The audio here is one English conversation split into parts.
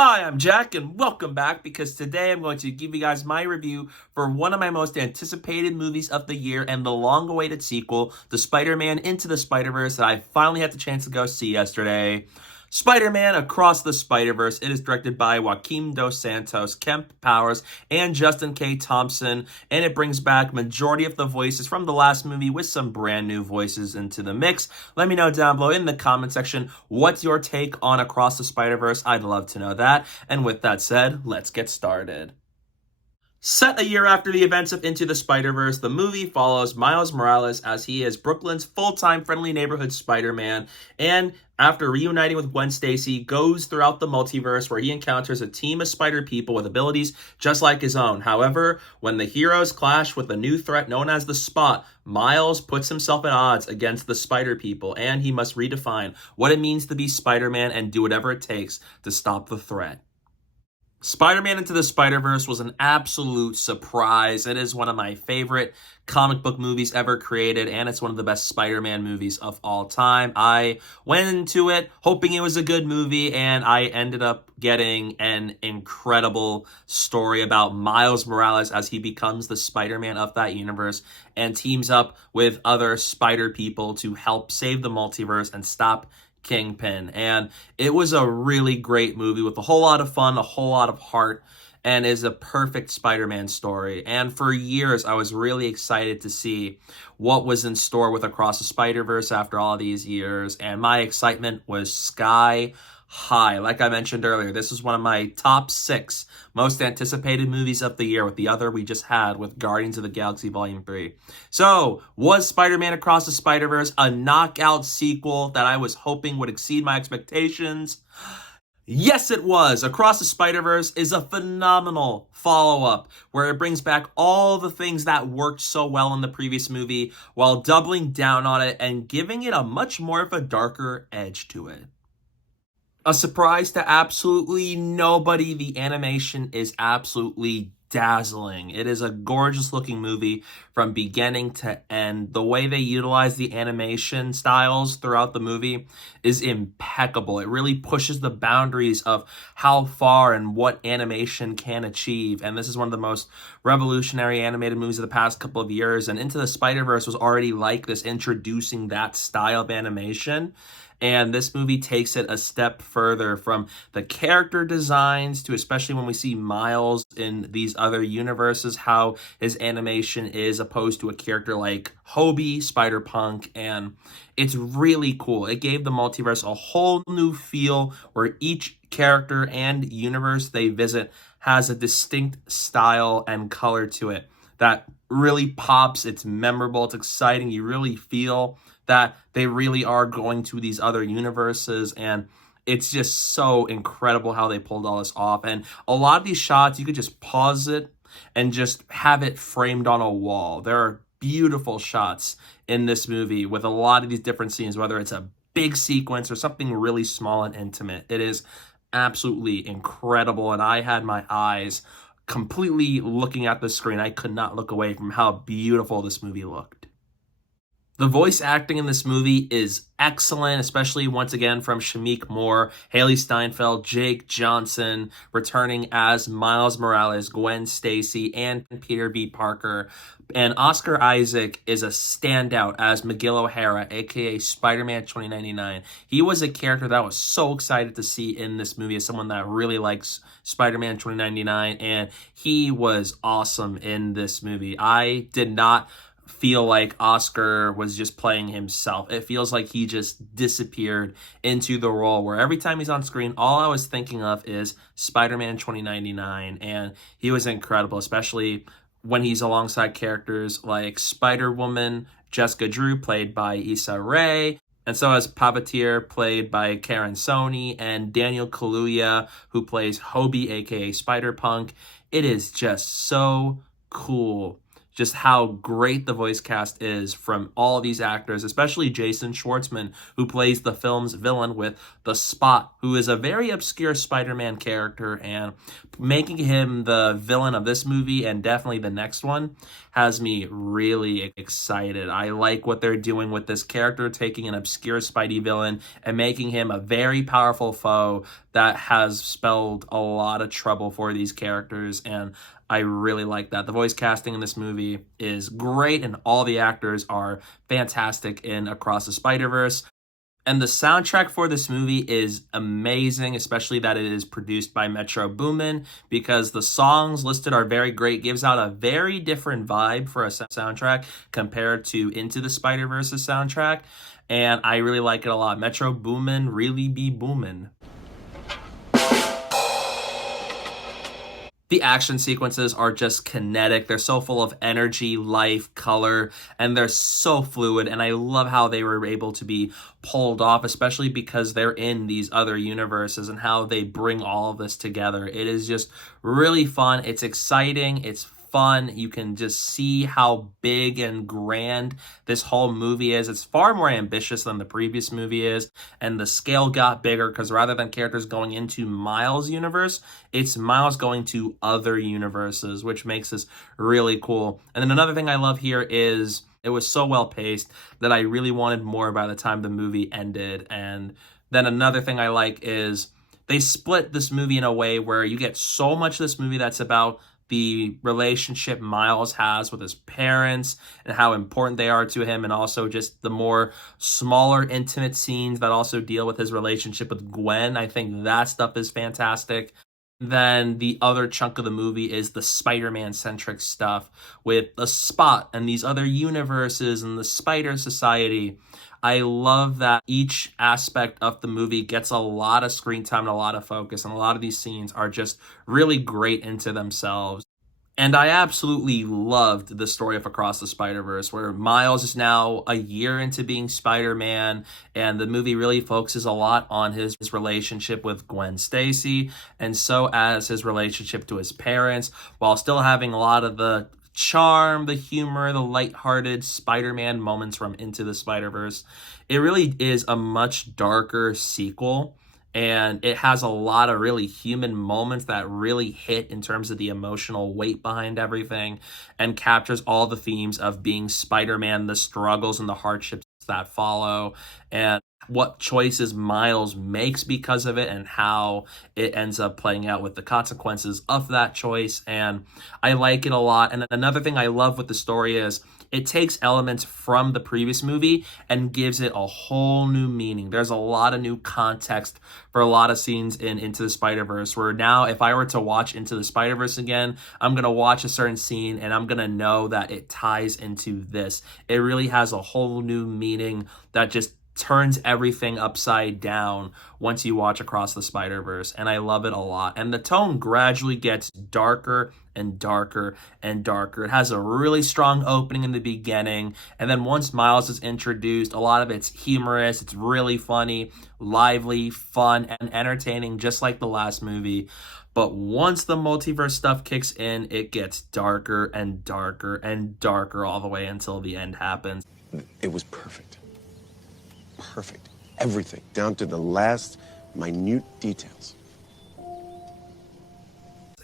Hi, I'm Jack, and welcome back because today I'm going to give you guys my review for one of my most anticipated movies of the year and the long-awaited sequel, the Spider-Man Into the Spider-Verse, that I finally had the chance to go see yesterday. Spider-Man Across the Spider-Verse. It is directed by Joaquim Dos Santos, Kemp Powers, and Justin K. Thompson, and it brings back majority of the voices from the last movie with some brand new voices into the mix. Let me know down below in the comment section what's your take on Across the Spider-Verse. I'd love to know that. And with that said, let's get started. Set a year after the events of Into the Spider-Verse, the movie follows Miles Morales as he is Brooklyn's full-time friendly neighborhood Spider-Man, and after reuniting with Gwen Stacy, goes throughout the multiverse where he encounters a team of spider people with abilities just like his own. However, when the heroes clash with a new threat known as the Spot, Miles puts himself at odds against the spider people, and he must redefine what it means to be Spider-Man and do whatever it takes to stop the threat. Spider-Man Into the Spider-Verse was an absolute surprise. It is one of my favorite comic book movies ever created, and it's one of the best Spider-Man movies of all time. I went into it hoping it was a good movie, and I ended up getting an incredible story about Miles Morales as he becomes the Spider-Man of that universe and teams up with other spider people to help save the multiverse and stop Kingpin. And it was a really great movie with a whole lot of fun, a whole lot of heart, and is a perfect Spider-Man story. And for years, I was really excited to see what was in store with Across the Spider-Verse after all these years, and my excitement was sky high. Like I mentioned earlier, this is one of my top 6 most anticipated movies of the year, with the other we just had with Guardians of the Galaxy Volume 3. So, was Spider-Man Across the Spider-Verse a knockout sequel that I was hoping would exceed my expectations? Yes, it was. Across the Spider-Verse is a phenomenal follow-up where it brings back all the things that worked so well in the previous movie while doubling down on it and giving it a much more of a darker edge to it. A surprise to absolutely nobody, the animation is absolutely dazzling. It is a gorgeous looking movie from beginning to end. The way they utilize the animation styles throughout the movie is impeccable. It really pushes the boundaries of how far and what animation can achieve. And this is one of the most revolutionary animated movies of the past couple of years. And Into the Spider-Verse was already like this, introducing that style of animation. And this movie takes it a step further, from the character designs to, especially when we see Miles in these other universes, how his animation is opposed to a character like Hobie, Spider-Punk, and it's really cool. It gave the multiverse a whole new feel where each character and universe they visit has a distinct style and color to it that really pops. It's memorable, it's exciting. You really feel that they really are going to these other universes, and it's just so incredible how they pulled all this off. And a lot of these shots, you could just pause it and just have it framed on a wall. There are beautiful shots in this movie with a lot of these different scenes, whether it's a big sequence or something really small and intimate. It is absolutely incredible, and I had my eyes completely looking at the screen. I could not look away from how beautiful this movie looked. The voice acting in this movie is excellent, especially once again from Shameik Moore, Hailee Steinfeld, Jake Johnson, returning as Miles Morales, Gwen Stacy, and Peter B. Parker. And Oscar Isaac is a standout as Miguel O'Hara, aka Spider-Man 2099. He was a character that I was so excited to see in this movie as someone that really likes Spider-Man 2099, and he was awesome in this movie. I did not feel like Oscar was just playing himself. It feels like he just disappeared into the role where every time he's on screen, all I was thinking of is Spider-Man 2099, and he was incredible, especially when he's alongside characters like Spider-Woman, Jessica Drew, played by Issa Rae, and so as Pavitr, played by Karen Sony, and Daniel Kaluuya, who plays Hobie, aka Spider-Punk. It is just so cool just how great the voice cast is from all these actors, especially Jason Schwartzman, who plays the film's villain with The Spot, who is a very obscure Spider-Man character, and making him the villain of this movie and definitely the next one has me really excited. I like what they're doing with this character, taking an obscure Spidey villain and making him a very powerful foe that has spelled a lot of trouble for these characters, and I really like that. The voice casting in this movie is great, and all the actors are fantastic in Across the Spider-Verse. And the soundtrack for this movie is amazing, especially that it is produced by Metro Boomin, because the songs listed are very great, gives out a very different vibe for a soundtrack compared to Into the Spider-Verse's soundtrack, and I really like it a lot. Metro Boomin really be boomin'. The action sequences are just kinetic. They're so full of energy, life, color, and they're so fluid. And I love how they were able to be pulled off, especially because they're in these other universes and how they bring all of this together. It is just really fun. It's exciting. It's fun. You can just see how big and grand this whole movie is. It's far more ambitious than the previous movie is, and the scale got bigger because rather than characters going into Miles' universe, it's Miles going to other universes, which makes this really cool. And then another thing I love here is it was so well paced that I really wanted more by the time the movie ended. And then another thing I like is they split this movie in a way where you get so much of this movie that's about the relationship Miles has with his parents and how important they are to him, and also just the more smaller, intimate scenes that also deal with his relationship with Gwen. I think that stuff is fantastic. Then the other chunk of the movie is the Spider-Man centric stuff with The Spot and these other universes and the Spider Society. I love that each aspect of the movie gets a lot of screen time and a lot of focus, and a lot of these scenes are just really great into themselves. And I absolutely loved the story of Across the Spider-Verse, where Miles is now a year into being Spider-Man, and the movie really focuses a lot on his relationship with Gwen Stacy, and so as his relationship to his parents, while still having a lot of the charm, the humor, the lighthearted Spider-Man moments from Into the Spider-Verse. It really is a much darker sequel, and it has a lot of really human moments that really hit in terms of the emotional weight behind everything, and captures all the themes of being Spider-Man, the struggles and the hardships that follow, and what choices Miles makes because of it, and how it ends up playing out with the consequences of that choice. And I like it a lot. And another thing I love with the story is it takes elements from the previous movie and gives it a whole new meaning. There's a lot of new context for a lot of scenes in Into the Spider-Verse, where now if I were to watch Into the Spider-Verse again, I'm going to watch a certain scene and I'm going to know that it ties into this. It really has a whole new meaning that just turns everything upside down once you watch Across the Spider-Verse, and I love it a lot. And the tone gradually gets darker and darker and darker. It has a really strong opening in the beginning, and then once Miles is introduced, a lot of it's humorous, it's really funny, lively, fun, and entertaining, just like the last movie. But once the multiverse stuff kicks in, it gets darker and darker and darker all the way until the end happens. It was perfect. Perfect. Everything, down to the last minute details.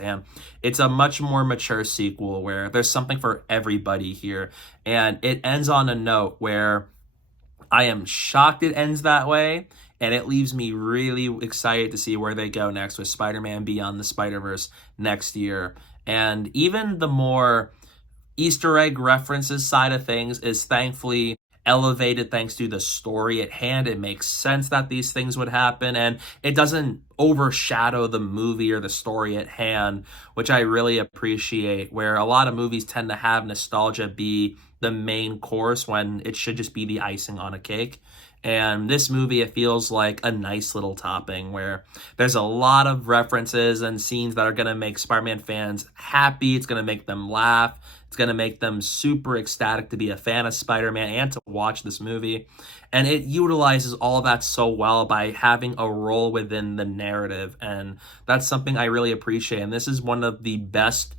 And it's a much more mature sequel where there's something for everybody here. And it ends on a note where I am shocked it ends that way. And it leaves me really excited to see where they go next with Spider-Man Beyond the Spider-Verse next year. And even the more Easter egg references side of things is thankfully elevated thanks to the story at hand. It makes sense that these things would happen, and it doesn't overshadow the movie or the story at hand, which I really appreciate, where a lot of movies tend to have nostalgia be the main course when it should just be the icing on a cake. And this movie, it feels like a nice little topping where there's a lot of references and scenes that are going to make Spider-Man fans happy. It's going to make them laugh. It's going to make them super ecstatic to be a fan of Spider-Man and to watch this movie. And it utilizes all that so well by having a role within the narrative. And that's something I really appreciate. And this is one of the best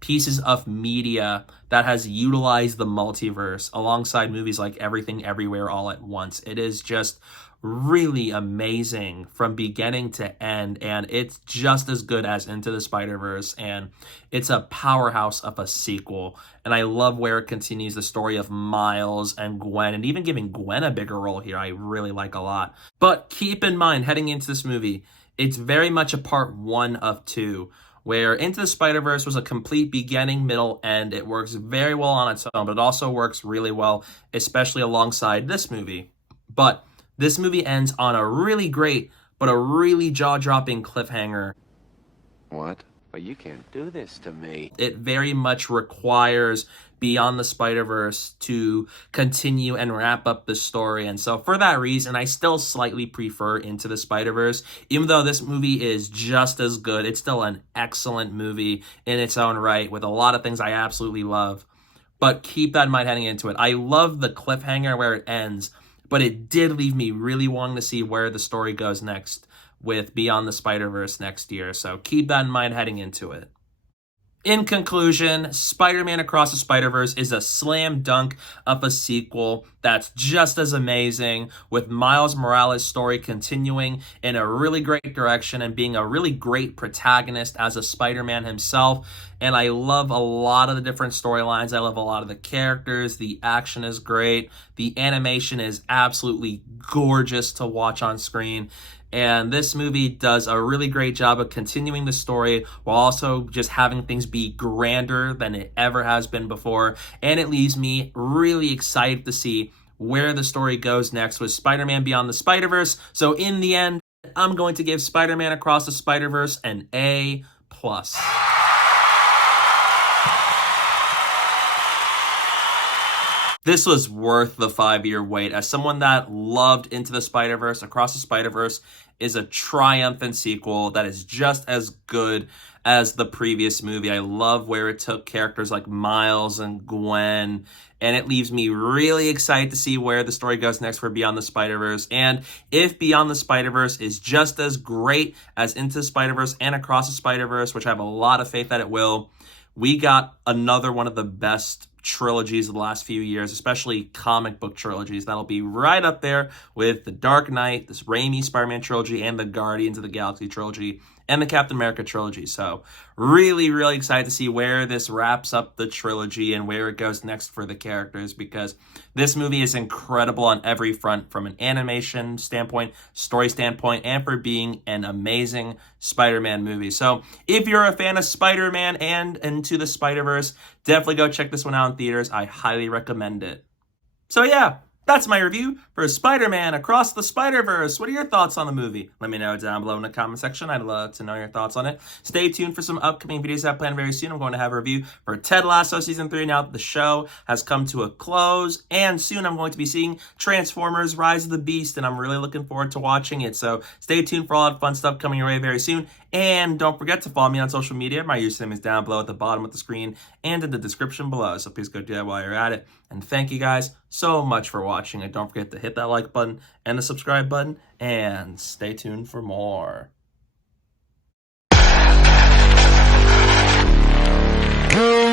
pieces of media that has utilized the multiverse alongside movies like Everything Everywhere All at Once. It is just really amazing from beginning to end, and it's just as good as Into the Spider-Verse, and it's a powerhouse of a sequel. And I love where it continues the story of Miles and Gwen, and even giving Gwen a bigger role here I really like a lot. But keep in mind, heading into this movie, it's very much a part one of two, where Into the Spider-Verse was a complete beginning, middle, end. It works very well on its own, but it also works really well, especially alongside this movie. But this movie ends on a really great, but a really jaw-dropping cliffhanger. What? But you can't do this to me. It very much requires Beyond the Spider-Verse to continue and wrap up the story. And so for that reason, I still slightly prefer Into the Spider-Verse. Even though this movie is just as good, it's still an excellent movie in its own right with a lot of things I absolutely love. But keep that in mind heading into it. I love the cliffhanger where it ends, but it did leave me really wanting to see where the story goes next with Beyond the Spider-Verse next year. So keep that in mind heading into it. In conclusion, Spider-Man Across the Spider-Verse is a slam dunk of a sequel that's just as amazing, with Miles Morales' story continuing in a really great direction and being a really great protagonist as a Spider-Man himself. And I love a lot of the different storylines. I love a lot of the characters. The action is great. The animation is absolutely gorgeous to watch on screen. And this movie does a really great job of continuing the story while also just having things be grander than it ever has been before. And it leaves me really excited to see where the story goes next with Spider-Man Beyond the Spider-Verse. So in the end, I'm going to give Spider-Man Across the Spider-Verse an A+. This was worth the 5-year wait. As someone that loved Into the Spider-Verse, Across the Spider-Verse is a triumphant sequel that is just as good as the previous movie. I love where it took characters like Miles and Gwen, and it leaves me really excited to see where the story goes next for Beyond the Spider-Verse. And if Beyond the Spider-Verse is just as great as Into the Spider-Verse and Across the Spider-Verse, which I have a lot of faith that it will, we got another one of the best trilogies of the last few years, especially comic book trilogies. That'll be right up there with The Dark Knight, this Raimi Spider-Man trilogy, and the Guardians of the Galaxy trilogy, and the Captain America trilogy. So really, really excited to see where this wraps up the trilogy and where it goes next for the characters, because this movie is incredible on every front, from an animation standpoint, story standpoint, and for being an amazing Spider-Man movie. So if you're a fan of Spider-Man and Into the Spider-Verse, definitely go check this one out in theaters. I highly recommend it. So yeah, that's my review for Spider-Man Across the Spider-Verse. What are your thoughts on the movie? Let me know down below in the comment section. I'd love to know your thoughts on it. Stay tuned for some upcoming videos I plan very soon. I'm going to have a review for Ted Lasso Season 3 now that the show has come to a close. And soon I'm going to be seeing Transformers Rise of the Beast, and I'm really looking forward to watching it. So stay tuned for all that fun stuff coming your way very soon. And don't forget to follow me on social media. My username is down below at the bottom of the screen and in the description below. So please go do that while you're at it. And thank you guys so much for watching. And don't forget to hit that like button and the subscribe button. And stay tuned for more. Go!